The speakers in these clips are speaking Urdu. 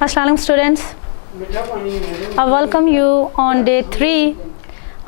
Assalamu students, I welcome you on day 3.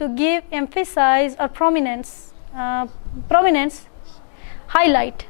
to give emphasize or prominence, highlight।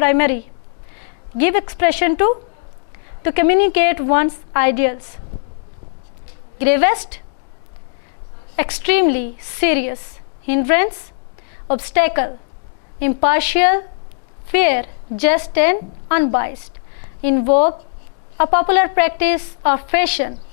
primary। give expression to communicate one's ideals। gravest, extremely serious। hindrance, obstacle। impartial, fair, just and unbiased। invoke, a popular practice or fashion।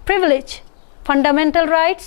privilege, fundamental rights,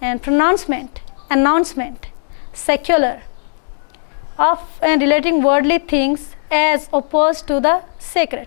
and pronouncement, announcement, secular, of and relating worldly things as opposed to the sacred,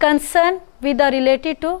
concern with the related to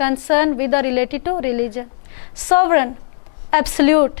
concern with the related to religion। sovereign, absolute,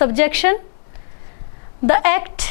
subjection, the act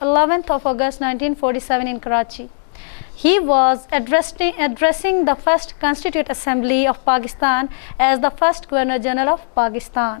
11th of August 1947 in Karachi। He was addressing the first Constituent Assembly of Pakistan as the first Governor General of Pakistan।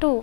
2।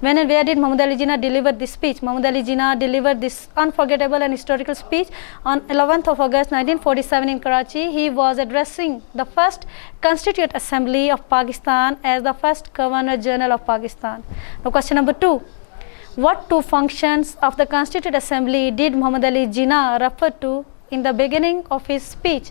When and where did Muhammad Ali Jinnah deliver this speech? Muhammad Ali Jinnah delivered this unforgettable and historical speech on 11th of August 1947 in Karachi. He was addressing the first Constituent Assembly of Pakistan as the first Governor General of Pakistan. Now question number 2. What two functions of the Constituent Assembly did Muhammad Ali Jinnah refer to in the beginning of his speech?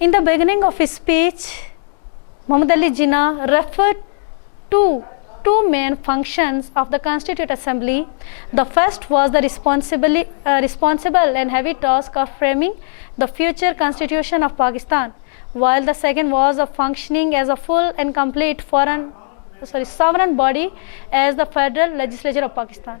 In the beginning of his speech, Muhammad Ali Jinnah referred to two main functions of the Constituent Assembly. The first was the responsible and heavy task of framing the future Constitution of Pakistan, while the second was of functioning as a full and complete sovereign body as the Federal Legislature of Pakistan.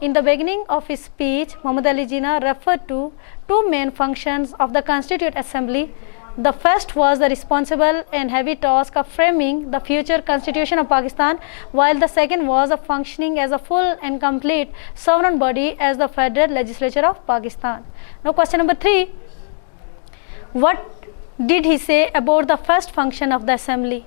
In the beginning of his speech, Muhammad Ali Jinnah referred to two main functions of the Constituent Assembly. The first was the responsible and heavy task of framing the future Constitution of Pakistan, while the second was of functioning as a full and complete sovereign body as the Federal Legislature of Pakistan. Now question number 3. What did he say about the first function of the Assembly?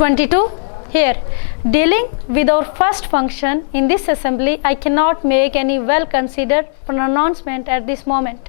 22. Here, dealing with our first function in this assembly, I cannot make any well considered pronouncement at this moment.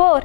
4.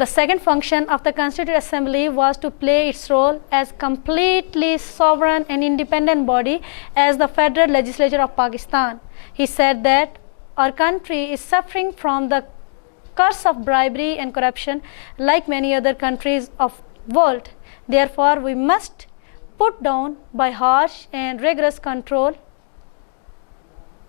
The second function of the Constituent Assembly was to play its role as completely sovereign and independent body as the Federal Legislature of Pakistan. He said that our country is suffering from the curse of bribery and corruption like many other countries of world. Therefore, we must put down by harsh and rigorous control.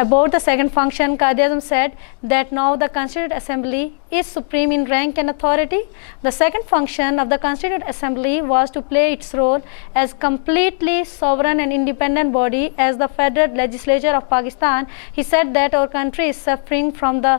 About the second function, Qaid-e-Azam said that now the Constituent Assembly is supreme in rank and authority. The second function of the Constituent Assembly was to play its role as completely sovereign and independent body as the Federal Legislature of Pakistan. He said that our country is suffering from the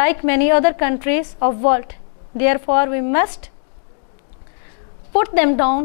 Like many other countries of world. Therefore, we must put them down,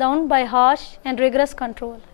down by harsh and rigorous control.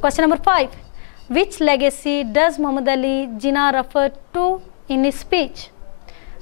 Question number 5. Which legacy does Muhammad Ali Jinnah refer to in his speech?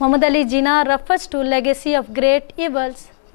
Muhammad Ali Jinnah refers to legacy of great evils.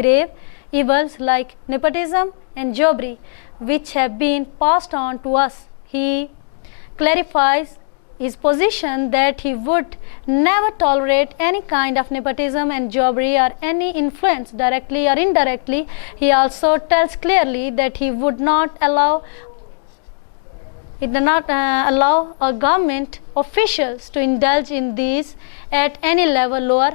grave evils like nepotism and jobbery, which have been passed on to us. He clarifies his position that he would never tolerate any kind of nepotism and jobbery or any influence directly or indirectly. He also tells clearly that he would not allow our government officials to indulge in these at any level, low or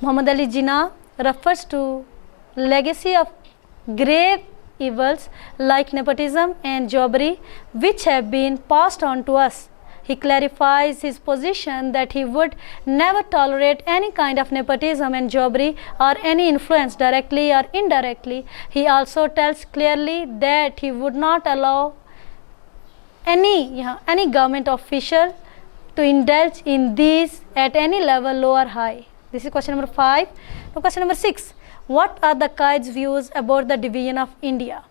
Muhammad Ali Jinnah refers to legacy of grave evils like nepotism and jobbery which have been passed on to us. He clarifies his position that he would never tolerate any kind of nepotism and jobbery or any influence directly or indirectly. He also tells clearly that he would not allow any government official to indulge in these at any level, low or high. This is question number 5. Now question number 6. What are the Qaid's views about the division of India?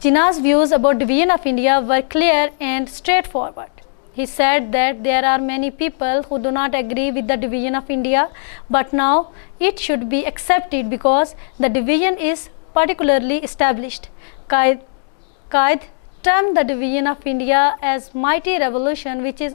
Jinnah's views about division of India were clear and straightforward. He said that there are many people who do not agree with the division of India, but now it should be accepted because the division is particularly established. Qaid termed the division of India as mighty revolution which is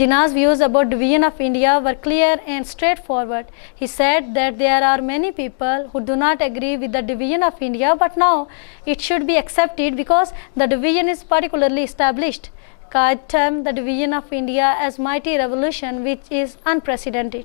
Jinnah's views about division of India were clear and straightforward. He said that there are many people who do not agree with the division of India, but now it should be accepted because the division is particularly established. Qaid termed the division of India as mighty revolution which is unprecedented.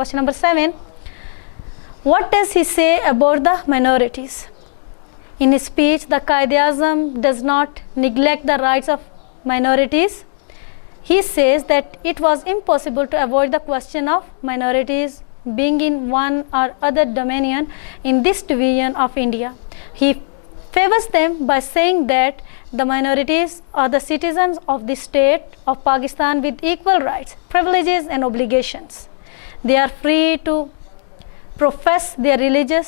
Question number 7. What does he say about the minorities? In his speech, the Qaid-e-Azam does not neglect the rights of minorities. He says that it was impossible to avoid the question of minorities being in one or other dominion in this division of India. He favors them by saying that the minorities are the citizens of the state of Pakistan with equal rights, privileges and obligations. They are free to profess their religion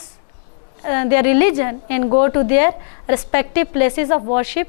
and go to their respective places of worship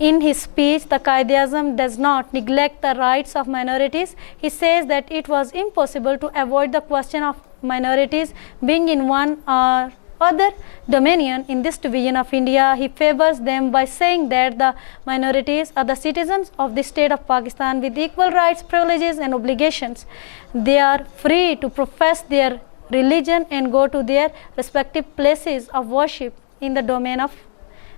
In his speech, the Qaid-e-Azam does not neglect the rights of minorities. He says that it was impossible to avoid the question of minorities being in one or other dominion in this division of India. He favors them by saying that the minorities are the citizens of the state of Pakistan with equal rights, privileges and obligations. They are free to profess their religion and go to their respective places of worship in the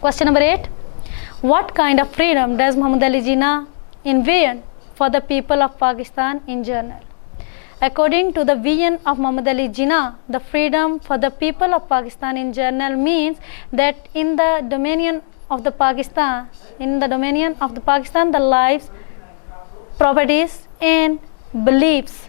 Question number 8. What kind of freedom does Muhammad Ali Jinnah envision for the people of Pakistan in general? According to the vision of Muhammad Ali Jinnah, the freedom for the people of Pakistan in general means that in the dominion of the Pakistan, the lives, properties and beliefs,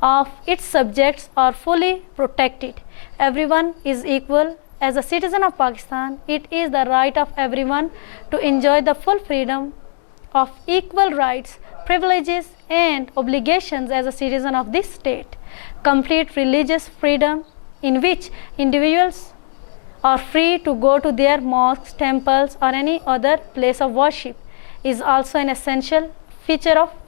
of its subjects are fully protected. Everyone is equal. As a citizen of Pakistan, it is the right of everyone to enjoy the full freedom of equal rights, privileges and obligations as a citizen of this state. Complete religious freedom in which individuals are free to go to their mosques, temples or any other place of worship is also an essential feature of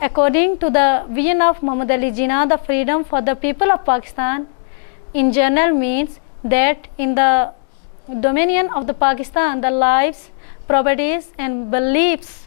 According to the vision of Muhammad Ali Jinnah, the freedom for the people of Pakistan in general means that in the dominion of the Pakistan, the lives, properties and beliefs,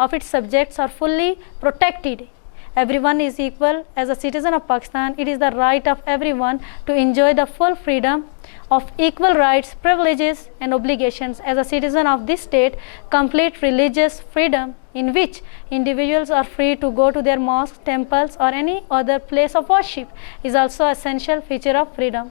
of its subjects are fully protected. Everyone is equal. As a citizen of Pakistan, it is the right of everyone to enjoy the full freedom of equal rights, privileges and obligations as a citizen of this state. Complete religious freedom in which individuals are free to go to their mosques, temples or any other place of worship is also an essential feature of freedom.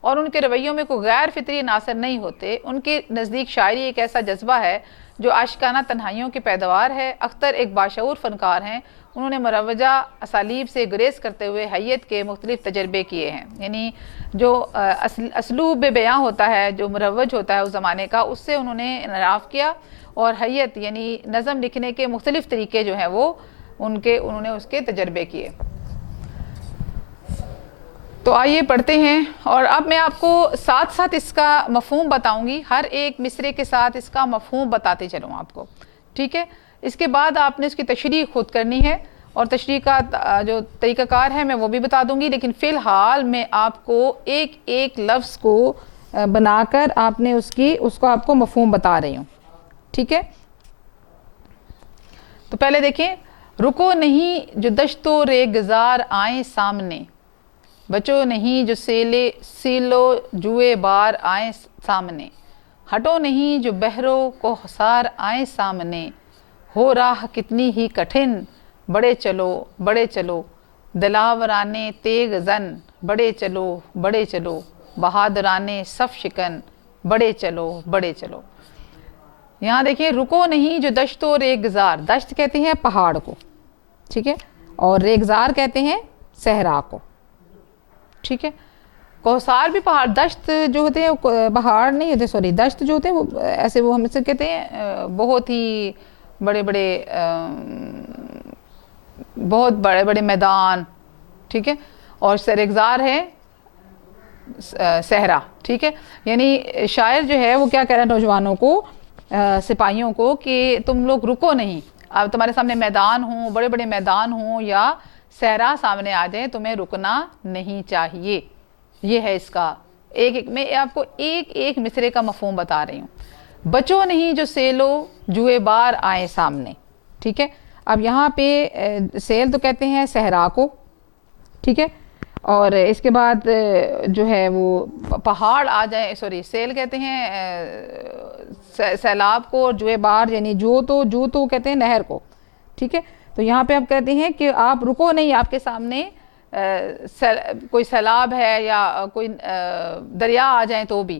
اور ان کے رویوں میں کوئی غیر فطری عناصر نہیں ہوتے۔ ان کے نزدیک شاعری ایک ایسا جذبہ ہے جو عاشقانہ تنہائیوں کی پیداوار ہے۔ اختر ایک باشعور فنکار ہیں، انہوں نے مروجہ اسالیب سے گریز کرتے ہوئے حیت کے مختلف تجربے کیے ہیں۔ یعنی جو اسلوب بیاں ہوتا ہے، جو مروج ہوتا ہے اس زمانے کا، اس سے انہوں نے انحراف کیا، اور حیت یعنی نظم لکھنے کے مختلف طریقے جو ہیں وہ انہوں نے اس کے تجربے کیے۔ تو آئیے پڑھتے ہیں، اور اب میں آپ کو ساتھ ساتھ اس کا مفہوم بتاؤں گی، ہر ایک مصرے کے ساتھ اس کا مفہوم بتاتے چلوں آپ کو، ٹھیک ہے؟ اس کے بعد آپ نے اس کی تشریح خود کرنی ہے، اور تشریح کا جو طریقہ کار ہے میں وہ بھی بتا دوں گی، لیکن فی الحال میں آپ کو ایک ایک لفظ کو بنا کر آپ نے اس کو آپ کو مفہوم بتا رہی ہوں، ٹھیک ہے؟ تو پہلے دیکھیں، رکو نہیں جو دشت و ریگزار آئیں سامنے، بچو نہیں جو سیلو جوئے بار آئیں سامنے، ہٹو نہیں جو بحر و کوثر آئیں سامنے، ہو راہ کتنی ہی کٹھن بڑے چلو دلاورانے تیغ زن بڑے چلو بہادرانے صف شکن بڑے چلو۔ یہاں دیکھیں، رکو نہیں جو دشت و ریگزار، دشت کہتے ہیں پہاڑ کو، ٹھیک ہے، اور ریگزار کہتے ہیں صحرا کو، ٹھیک ہے؟ کوثر بھی پہاڑ، دشت جو ہوتے ہیں پہاڑ نہیں ہوتے، سوری، دشت جو ہوتے ہیں وہ ایسے، وہ ہم سے کہتے ہیں بہت ہی بہت بڑے میدان، ٹھیک ہے، اور ریگزار ہے صحرا، ٹھیک ہے؟ یعنی شاعر جو ہے وہ کیا کہہ رہا ہے نوجوانوں کو، سپاہیوں کو، کہ تم لوگ رکو نہیں، اب تمہارے سامنے میدان ہوں، بڑے بڑے میدان ہوں یا صحرا سامنے آ جائیں، تمہیں رکنا نہیں چاہیے۔ یہ ہے اس کا میں آپ کو ایک ایک مصرے کا مفہوم بتا رہی ہوں۔ بچو نہیں جو سیلو جوئے بار آئیں سامنے، ٹھیک ہے؟ اب یہاں پہ سیل تو کہتے ہیں صحرا کو، ٹھیک ہے، اور اس کے بعد جو ہے وہ پہاڑ آ جائیں، سوری، سیل کہتے ہیں سیلاب کو، اور جوئے بار یعنی جو تو کہتے ہیں نہر کو، ٹھیک ہے؟ تو یہاں پہ آپ کہتے ہیں کہ آپ رکو نہیں، آپ کے سامنے کوئی سیلاب ہے یا کوئی دریا آ جائیں تو بھی،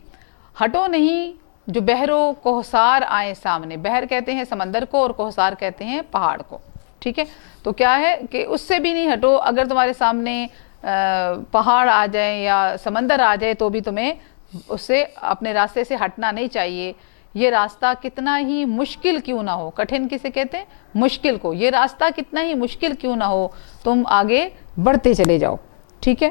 ہٹو نہیں جو بحر و کوثر آئیں سامنے، بحر کہتے ہیں سمندر کو اور کوثر کہتے ہیں پہاڑ کو، ٹھیک ہے؟ تو کیا ہے کہ اس سے بھی نہیں ہٹو، اگر تمہارے سامنے پہاڑ آ جائیں یا سمندر آ جائے تو بھی تمہیں اس سے اپنے راستے سے ہٹنا نہیں چاہیے، یہ راستہ کتنا ہی مشکل کیوں نہ ہو، کٹھن کسے کہتے ہیں؟ مشکل کو، یہ راستہ کتنا ہی مشکل کیوں نہ ہو تم آگے بڑھتے چلے جاؤ، ٹھیک ہے؟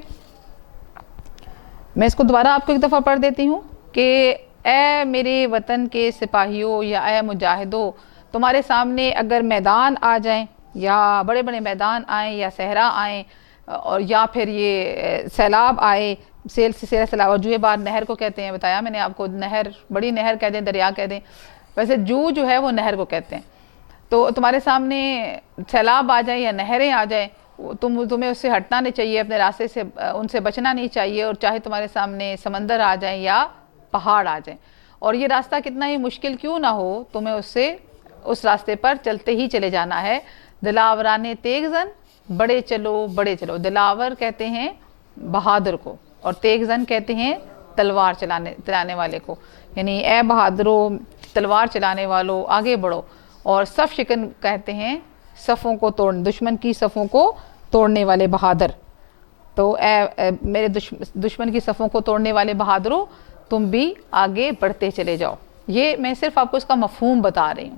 میں اس کو دوبارہ آپ کو ایک دفعہ پڑھ دیتی ہوں کہ اے میرے وطن کے سپاہیوں یا اے مجاہدوں، تمہارے سامنے اگر میدان آ جائیں یا بڑے بڑے میدان آئیں یا صحرا آئیں، اور یا پھر یہ سیلاب آئے، سیل سے سیلاب، اور جوئے بار نہر کو کہتے ہیں، بتایا میں نے آپ کو، نہر، بڑی نہر کہہ دیں، دریا کہہ دیں، ویسے جو ہے وہ نہر کو کہتے ہیں۔ تو تمہارے سامنے سیلاب آ جائیں یا نہریں آ جائیں، تمہیں اس سے ہٹنا نہیں چاہیے، اپنے راستے سے ان سے بچنا نہیں چاہیے، اور چاہے تمہارے سامنے سمندر آ جائیں یا پہاڑ آ جائیں، اور یہ راستہ کتنا ہی مشکل کیوں نہ ہو تمہیں اس راستے پر چلتے ہی چلے جانا ہے۔ دلاورانے تیغ زن بڑے چلو، دلاور کہتے ہیں بہادر کو، اور تیغ زن کہتے ہیں تلوار چلانے والے کو، یعنی اے بہادروں، تلوار چلانے والوں، آگے بڑھو، اور صف شکن کہتے ہیں صفوں کو دشمن کی صفوں کو توڑنے والے بہادر، تو اے میرے دشمن کی صفوں کو توڑنے والے بہادروں، تم بھی آگے بڑھتے چلے جاؤ۔ یہ میں صرف آپ کو اس کا مفہوم بتا رہی ہوں،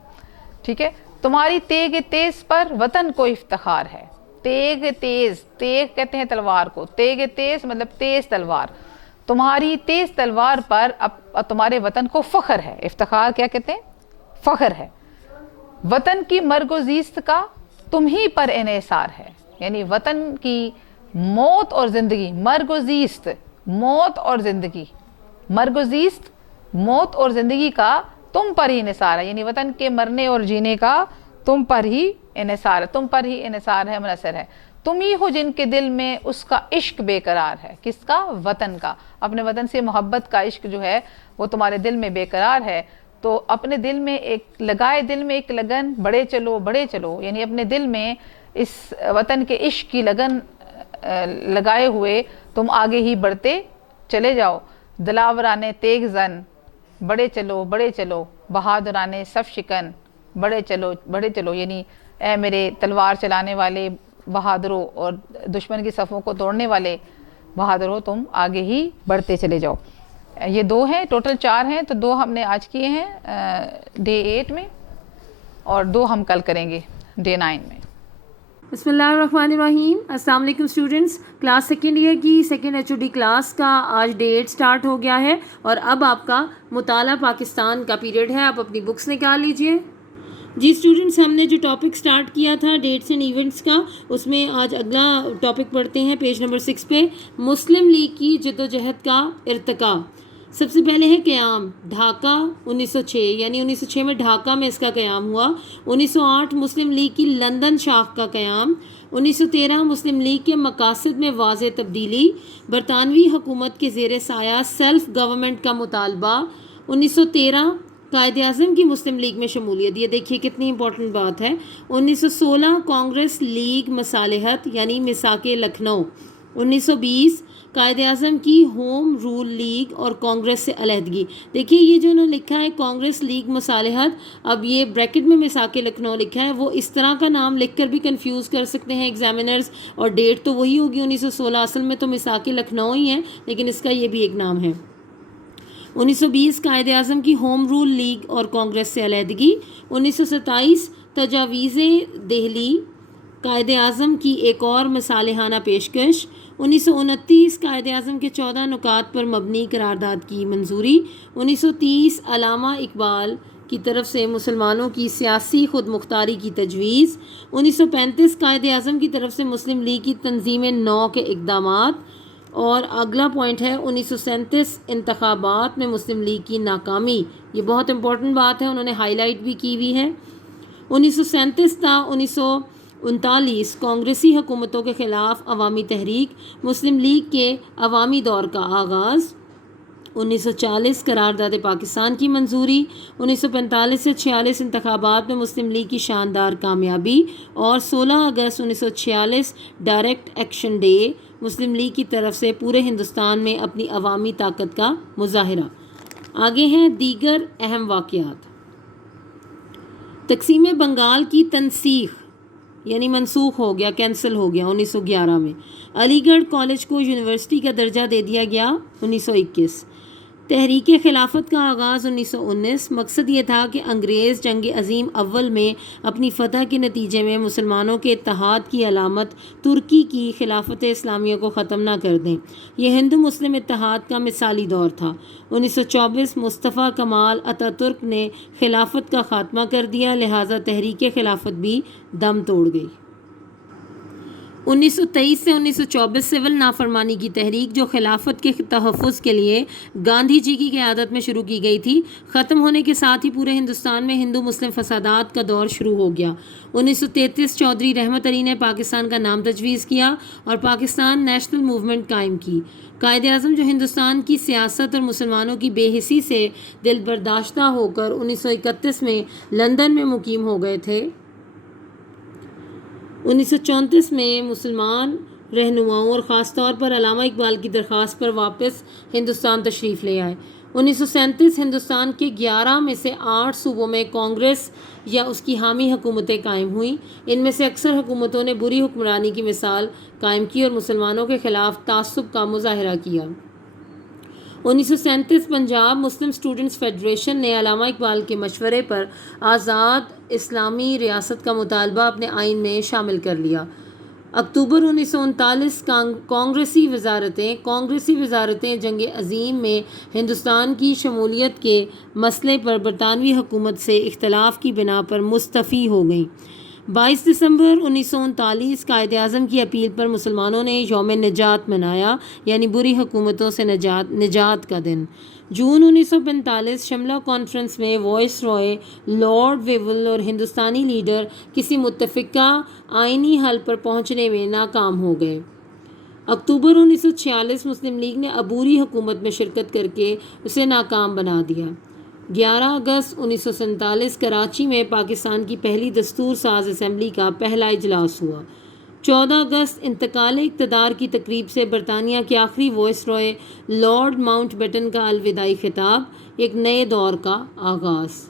ٹھیک ہے؟ تمہاری تیغ تیز پر وطن کو افتخار ہے، تیغ تیز کہتے ہیں تلوار کو، تیغ تیز مطلب تیز تلوار، تمہاری تیز تلوار پر تمہارے وطن کو فخر ہے، افتخار کیا کہتے ہیں؟ فخر ہے۔ وطن کی مرگ و زیست کا تم ہی پر انحصار ہے، یعنی وطن کی موت اور زندگی، مرگ و زیست، موت اور زندگی، مرگ و زیست، موت اور زندگی کا تم پر ہی انحصار ہے، یعنی وطن کے مرنے اور جینے کا تم پر ہی انحصار ہے، تم پر ہی انحصار ہے، منحصر ہے۔ تم ہی ہو جن کے دل میں اس کا عشق بے قرار ہے، کس کا؟ وطن کا، اپنے وطن سے محبت کا عشق جو ہے وہ تمہارے دل میں بے قرار ہے، تو اپنے دل میں دل میں ایک لگن، بڑے چلو، یعنی اپنے دل میں اس وطن کے عشق کی لگن لگائے ہوئے تم آگے ہی بڑھتے چلے جاؤ، دلاورانے تیغ زن، بڑے چلو بہادرانے صف شکن، بڑے چلو یعنی اے میرے تلوار چلانے والے بہادروں اور دشمن کی صفوں کو توڑنے والے بہادروں، تم آگے ہی بڑھتے چلے جاؤ۔ یہ 2 ہیں، ٹوٹل 4 ہیں، تو 2 ہم نے آج کیے ہیں ڈے 8 میں، اور 2 ہم کل کریں گے ڈے 9 میں۔ بسم اللہ الرحمن الرحیم۔ السلام علیکم اسٹوڈنٹس، کلاس سیکنڈ ایئر کی سیکنڈ HOD کلاس کا آج ڈے 8 سٹارٹ ہو گیا ہے، اور اب آپ کا مطالعہ پاکستان کا پیریڈ ہے۔ آپ اپنی بکس نکال لیجئے۔ جی اسٹوڈنٹس، ہم نے جو ٹاپک سٹارٹ کیا تھا ڈیٹس اینڈ ایونٹس کا، اس میں آج اگلا ٹاپک پڑھتے ہیں پیج نمبر 6 پہ، مسلم لیگ کی جدوجہد کا ارتقاء۔ سب سے پہلے ہے قیام، ڈھاکہ 1906، یعنی 1906 میں ڈھاکہ میں اس کا قیام ہوا۔ 1908 مسلم لیگ کی لندن شاخ کا قیام۔ 1913 مسلم لیگ کے مقاصد میں واضح تبدیلی، برطانوی حکومت کے زیر سایہ سیلف گورنمنٹ کا مطالبہ۔ 1913 قائد اعظم کی مسلم لیگ میں شمولیت، یہ دیکھیے کتنی امپورٹنٹ بات ہے۔ 1916 کانگریس لیگ مصالحت یعنی میثاق لکھنؤ۔ 1920 قائد اعظم کی ہوم رول لیگ اور کانگریس سے علیحدگی۔ دیکھیے یہ جو انہوں نے لکھا ہے کانگریس لیگ مصالحت، اب یہ بریکٹ میں میثاق لکھنؤ لکھا ہے، وہ اس طرح کا نام لکھ کر بھی کنفیوز کر سکتے ہیں ایگزامینرز، اور ڈیٹ تو وہی ہوگی 1916، اصل میں تو میثاق لکھنؤ ہی ہے، لیکن اس کا یہ بھی ایک نام ہے۔ 1920 قائد اعظم کی ہوم رول لیگ اور کانگریس سے علیحدگی۔ 1927 تجاویز دہلی، قائد اعظم کی ایک اور مصالحانہ پیشکش۔ 1929 قائد اعظم کے 14 نکات پر مبنی قرارداد کی منظوری۔ 1930 علامہ اقبال کی طرف سے مسلمانوں کی سیاسی خود مختاری کی تجویز۔ 1935 قائد اعظم کی طرف سے مسلم لیگ کی تنظیم نو کے اقدامات۔ اور اگلا پوائنٹ ہے 1937 انتخابات میں مسلم لیگ کی ناکامی، یہ بہت امپورٹنٹ بات ہے، انہوں نے ہائی لائٹ بھی کی ہوئی ہے۔ 1937 تا 1939 کانگریسی حکومتوں کے خلاف عوامی تحریک، مسلم لیگ کے عوامی دور کا آغاز۔ 1940 قرارداد پاکستان کی منظوری۔ 1945 سے 46 انتخابات میں مسلم لیگ کی شاندار کامیابی، اور 16 اگست 1946 ڈائریکٹ ایکشن ڈے، مسلم لیگ کی طرف سے پورے ہندوستان میں اپنی عوامی طاقت کا مظاہرہ۔ آگے ہیں دیگر اہم واقعات۔ تقسیم بنگال کی تنسیخ یعنی منسوخ ہو گیا، کینسل ہو گیا 1911 میں۔ علی گڑھ کالج کو یونیورسٹی کا درجہ دے دیا گیا 1921۔ تحریک خلافت کا آغاز 1919، مقصد یہ تھا کہ انگریز جنگ عظیم اول میں اپنی فتح کے نتیجے میں مسلمانوں کے اتحاد کی علامت ترکی کی خلافت اسلامیہ کو ختم نہ کر دیں۔ یہ ہندو مسلم اتحاد کا مثالی دور تھا۔ 1924 مصطفیٰ کمال اتا ترک نے خلافت کا خاتمہ کر دیا، لہٰذا تحریک خلافت بھی دم توڑ گئی۔ 1923 سے 1924 سول نافرمانی کی تحریک، جو خلافت کے تحفظ کے لیے گاندھی جی کی قیادت میں شروع کی گئی تھی، ختم ہونے کے ساتھ ہی پورے ہندوستان میں ہندو مسلم فسادات کا دور شروع ہو گیا۔ 1933 چودھری رحمت علی نے پاکستان کا نام تجویز کیا اور پاکستان نیشنل موومنٹ قائم کی۔ قائد اعظم جو ہندوستان کی سیاست اور مسلمانوں کی بے حسی سے دل برداشتہ ہو کر 1931 میں لندن میں مقیم ہو گئے تھے، 1934 میں مسلمان رہنماؤں اور خاص طور پر علامہ اقبال کی درخواست پر واپس ہندوستان تشریف لے آئے۔ 1937 ہندوستان کے 11 میں سے 8 صوبوں میں کانگریس یا اس کی حامی حکومتیں قائم ہوئیں۔ ان میں سے اکثر حکومتوں نے بری حکمرانی کی مثال قائم کی اور مسلمانوں کے خلاف تعصب کا مظاہرہ کیا۔ 1937 پنجاب مسلم اسٹوڈنٹس فیڈریشن نے علامہ اقبال کے مشورے پر آزاد اسلامی ریاست کا مطالبہ اپنے آئین میں شامل کر لیا۔ اکتوبر 1939 کانگریسی وزارتیں جنگ عظیم میں ہندوستان کی شمولیت کے مسئلے پر برطانوی حکومت سے اختلاف کی بنا پر مستعفی ہو گئیں۔ 22 دسمبر 1939 قائد اعظم کی اپیل پر مسلمانوں نے یوم نجات منایا، یعنی بری حکومتوں سے نجات کا دن۔ جون 1945 شملہ کانفرنس میں وائس رائے لارڈ ویول اور ہندوستانی لیڈر کسی متفقہ آئینی حل پر پہنچنے میں ناکام ہو گئے۔ اکتوبر 1946 مسلم لیگ نے عبوری حکومت میں شرکت کر کے اسے ناکام بنا دیا۔ 11 اگست 1947 کراچی میں پاکستان کی پہلی دستور ساز اسمبلی کا پہلا اجلاس ہوا۔ 14 اگست انتقال اقتدار کی تقریب سے برطانیہ کے آخری وائس رائے لارڈ ماؤنٹ بیٹن کا الوداعی خطاب، ایک نئے دور کا آغاز۔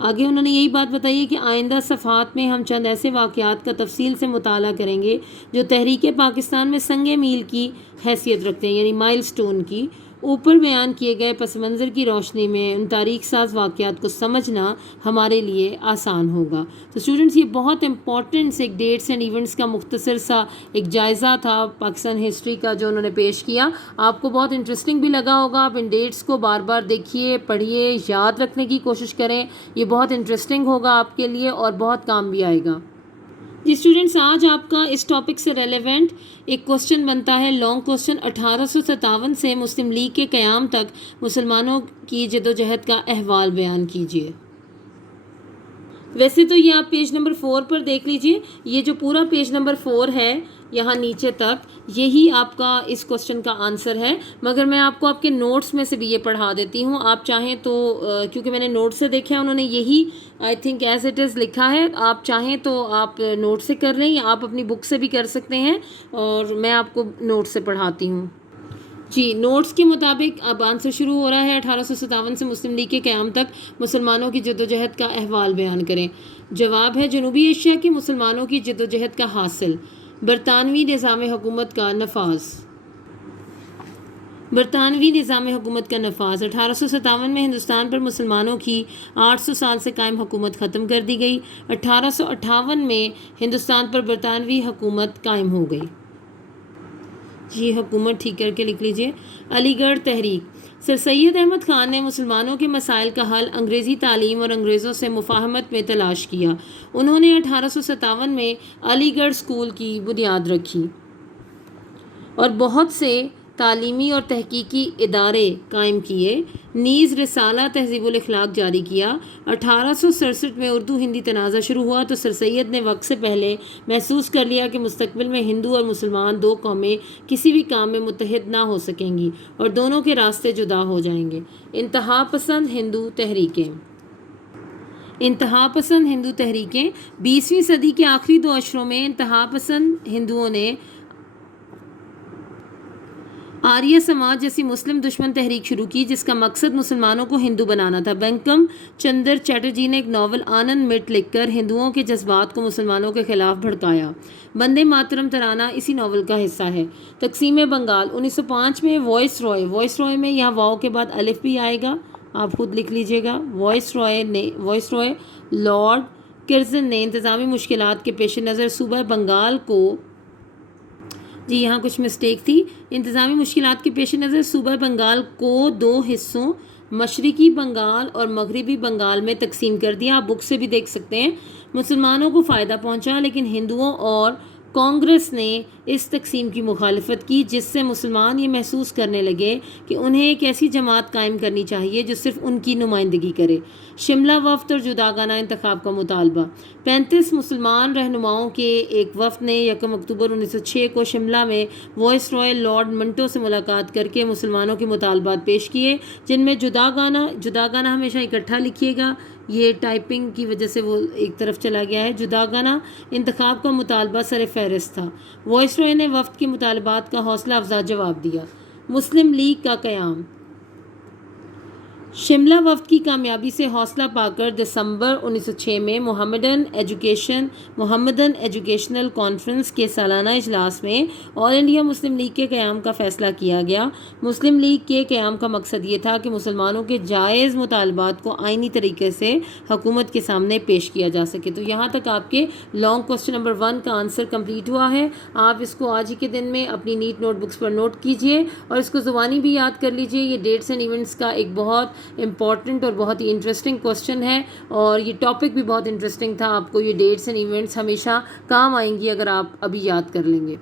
آگے انہوں نے یہی بات بتائی ہے کہ آئندہ صفحات میں ہم چند ایسے واقعات کا تفصیل سے مطالعہ کریں گے جو تحریک پاکستان میں سنگ میل کی حیثیت رکھتے ہیں، یعنی مائل سٹون کی۔ اوپر بیان کیے گئے پس منظر کی روشنی میں ان تاریخ ساز واقعات کو سمجھنا ہمارے لیے آسان ہوگا۔ تو اسٹوڈنٹس، یہ بہت امپورٹنٹ ایک ڈیٹس اینڈ ایونٹس کا مختصر سا ایک جائزہ تھا پاکستان ہسٹری کا جو انہوں نے پیش کیا۔ آپ کو بہت انٹرسٹنگ بھی لگا ہوگا۔ آپ ان ڈیٹس کو بار بار دیکھیے، پڑھیے، یاد رکھنے کی کوشش کریں۔ یہ بہت انٹرسٹنگ ہوگا آپ کے لیے اور بہت کام بھی آئے گا۔ جی اسٹوڈنٹس، آج آپ کا اس ٹاپک سے ریلیونٹ ایک کوسچن بنتا ہے، لانگ کوسچن۔ 1857 سے مسلم لیگ کے قیام تک مسلمانوں کی جدوجہد کا احوال بیان کیجیے۔ ویسے تو یہ آپ پیج نمبر 4 پر دیکھ لیجئے، یہ جو پورا پیج نمبر 4 ہے یہاں نیچے تک، یہی آپ کا اس کوسچن کا آنسر ہے، مگر میں آپ کو آپ کے نوٹس میں سے بھی یہ پڑھا دیتی ہوں۔ آپ چاہیں تو کیونکہ میں نے نوٹ سے دیکھا ہے، انہوں نے یہی I think as it is لکھا ہے، آپ چاہیں تو آپ نوٹ سے کر لیں یا آپ اپنی بک سے بھی کر سکتے ہیں، اور میں آپ کو نوٹ سے پڑھاتی ہوں۔ جی، نوٹس کے مطابق اب آنسر شروع ہو رہا ہے۔ 1857 سے مسلم لیگ کے قیام تک مسلمانوں کی جدوجہد کا احوال بیان کریں۔ جواب ہے جنوبی ایشیا کے مسلمانوں کی جدوجہد کا حاصل، برطانوی نظام حکومت کا نفاذ۔ برطانوی نظام حکومت کا نفاذ۔ 1857 میں ہندوستان پر مسلمانوں کی 800 سال سے قائم حکومت ختم کر دی گئی۔ 1858 میں ہندوستان پر برطانوی حکومت قائم ہو گئی۔ جی، حکومت ٹھیک کر کے لکھ لیجئے۔ علی گڑھ تحریک۔ سر سید احمد خان نے مسلمانوں کے مسائل کا حل انگریزی تعلیم اور انگریزوں سے مفاہمت میں تلاش کیا۔ انہوں نے 1857 میں علی گڑھ اسکول کی بنیاد رکھی اور بہت سے تعلیمی اور تحقیقی ادارے قائم کیے، نیز رسالہ تہذیب الاخلاق جاری کیا۔ 1867 میں اردو ہندی تنازع شروع ہوا تو سر سید نے وقت سے پہلے محسوس کر لیا کہ مستقبل میں ہندو اور مسلمان دو قومیں کسی بھی کام میں متحد نہ ہو سکیں گی اور دونوں کے راستے جدا ہو جائیں گے۔ انتہا پسند ہندو تحریکیں۔ انتہا پسند ہندو تحریکیں 20ویں صدی کے آخری 2 اشروں میں انتہا پسند ہندوؤں نے آریہ سماج جیسی مسلم دشمن تحریک شروع کی جس کا مقصد مسلمانوں کو ہندو بنانا تھا۔ بنکم چندر چیٹرجی نے ایک ناول آنند مٹ لکھ کر ہندوؤں کے جذبات کو مسلمانوں کے خلاف بھڑکایا۔ وندے ماترم ترانہ اسی ناول کا حصہ ہے۔ تقسیم بنگال 1905 میں وائس رائے میں یہاں واؤ کے بعد الف بھی آئے گا، آپ خود لکھ لیجئے گا۔ وائس رائے لارڈ کرزن نے انتظامی مشکلات کے پیش نظر صوبہ بنگال کو، جی یہاں کچھ مسٹیک تھی، انتظامی مشکلات کے پیش نظر صوبہ بنگال کو 2 حصوں مشرقی بنگال اور مغربی بنگال میں تقسیم کر دیا۔ آپ بک سے بھی دیکھ سکتے ہیں۔ مسلمانوں کو فائدہ پہنچا لیکن ہندوؤں اور کانگریس نے اس تقسیم کی مخالفت کی جس سے مسلمان یہ محسوس کرنے لگے کہ انہیں ایک ایسی جماعت قائم کرنی چاہیے جو صرف ان کی نمائندگی کرے۔ شملہ وفد اور جداگانہ انتخاب کا مطالبہ۔ 35 مسلمان رہنماؤں کے ایک وفد نے 1 اکتوبر 1906 کو شملہ میں وائس رائے لارڈ منٹو سے ملاقات کر کے مسلمانوں کے مطالبات پیش کیے جن میں جداگانہ ہمیشہ اکٹھا لکھیے گا، یہ ٹائپنگ کی وجہ سے وہ ایک طرف چلا گیا ہے۔ جداگانہ انتخاب کا مطالبہ سر فہرست تھا۔ وائس رائے نے وفد کے مطالبات کا حوصلہ افزا جواب دیا۔ مسلم لیگ کا قیام۔ شملہ وفد کی کامیابی سے حوصلہ پا کر دسمبر 1906 میں محمدن ایجوکیشنل کانفرنس کے سالانہ اجلاس میں آل انڈیا مسلم لیگ کے قیام کا فیصلہ کیا گیا۔ مسلم لیگ کے قیام کا مقصد یہ تھا کہ مسلمانوں کے جائز مطالبات کو آئینی طریقے سے حکومت کے سامنے پیش کیا جا سکے۔ تو یہاں تک آپ کے لانگ کوسچن نمبر 1 کا آنسر کمپلیٹ ہوا ہے۔ آپ اس کو آج ہی کے دن میں اپنی نیٹ نوٹ بکس پر نوٹ کیجئے اور اس کو زبانی بھی یاد کر لیجئے۔ یہ ڈیٹس اینڈ ایونٹس کا ایک بہت امپورٹنٹ اور بہت ہی انٹرسٹنگ کوسچن ہے اور یہ ٹاپک بھی بہت انٹرسٹنگ تھا۔ آپ کو یہ ڈیٹس اینڈ ایونٹس ہمیشہ کام آئیں گی اگر آپ ابھی یاد کر لیں گے۔